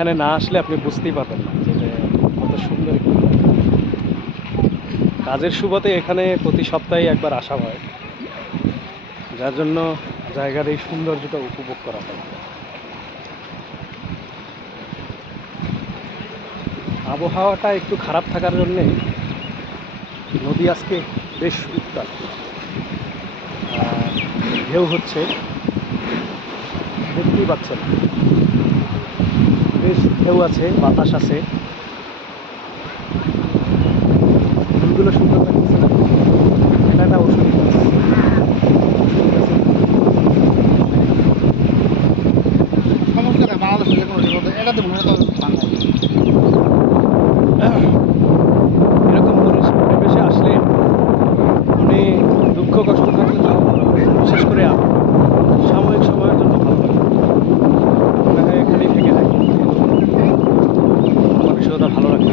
এখানে না আসলে আপনি বুঝতেই পারবেন না যে কত সুন্দর কাজের সুবাদে এখানে প্রতি সপ্তাহে একবার আসা হয়। যার জন্য জায়গার এই সৌন্দর্যটা উপভোগ করা হয়। আবহাওয়াটা একটু খারাপ থাকার জন্যে নদী আজকে বেশ উত্তাল। ঢেউ হচ্ছে, দেখতেই পাচ্ছেন। বেশ ঢেউ আছে, বাতাস আছে ফুলগুলো সুন্দর লাগতেছে না এটা একটা ওষুধ গাছ। ওষুধ গাছের সমস্যা নেই বাংলাদেশ যে কোনো এটাতে মনে হয় তো বাংলা এরকম পরিবেশ- পরিবেশে আসলে মানে দুঃখ কষ্ট থাকলে তাও ভালো লাগে। বিশেষ করে আ- সাময়িক সময়ের জন্য ভালো লাগে মনে হয় এখানেই থেকে যায় মানসিকতা ভালো রাখে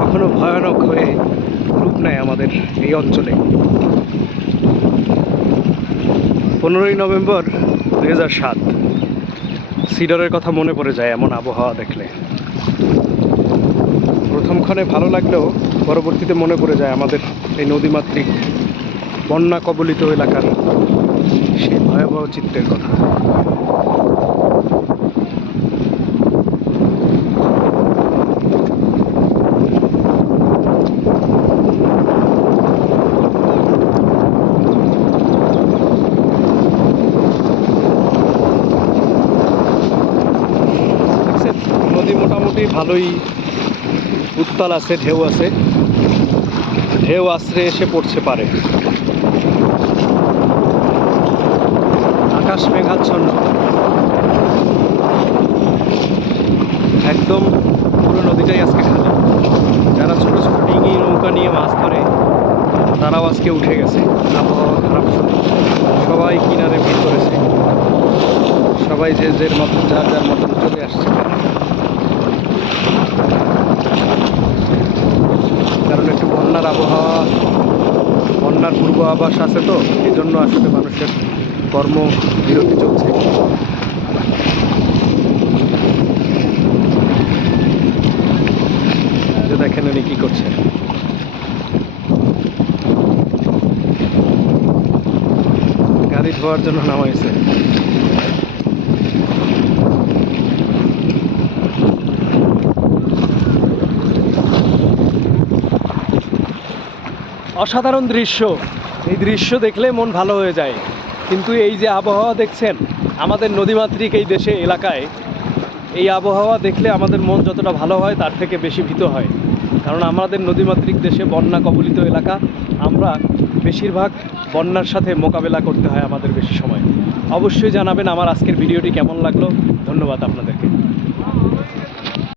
কখনো ভয়ানক হয়ে রূপ নেয় আমাদের এই অঞ্চলে। পনেরোই নভেম্বর দুই হাজার সাত, সিডরের কথা মনে পড়ে যায় এমন আবহাওয়া দেখলে। প্রথমক্ষণে ভালো লাগলেও পরবর্তীতে মনে পড়ে যায় আমাদের এই নদীমাতৃক বন্যা কবলিত এলাকার সেই ভয়াবহ চিত্রের কথা দেখছেন নদী মোটামুটি ভালোই উত্তাল আছে, ঢেউ আছে। ঢেউ আশ্রে এসে পড়ছে পারে। আকাশ মেঘাচ্ছন্ন। একদম পুরো নদীটাই আজকে খালি। যারা ছোট ছোট ডিঙি নৌকা নিয়ে মাছ ধরে, তারাও আজকে উঠে গেছে। আবহাওয়া খারাপ সবাই কিনারে ভিড় করেছে। সবাই যে যে মতন, যার যার মতন চলে আসছে কারণ একটু বন্যার আবহাওয়া, বন্যার পূর্বাভাস আছে তো? এই জন্য আসলে মানুষের কর্ম বিরতি চলছে। যে দেখেন উনি কি করছে। গাড়ি ধোয়ার জন্য নামাইছে। অসাধারণ দৃশ্য। এই দৃশ্য দেখলে মন ভালো হয়ে যায়। কিন্তু এই যে আবহাওয়া দেখছেন, আমাদের নদীমাতৃক এই দেশে, এলাকায়, এই আবহাওয়া দেখলে আমাদের মন যতটা ভালো হয়, তার থেকে বেশি ভীত হয়। কারণ আমাদের নদীমাতৃক দেশে বন্যা কবলিত এলাকা, আমরা বেশিরভাগ বন্যার সাথে মোকাবেলা করতে হয় আমাদের বেশি সময়। অবশ্যই জানাবেন আমার আজকের ভিডিওটি কেমন লাগল। ধন্যবাদ আপনাদেরকে।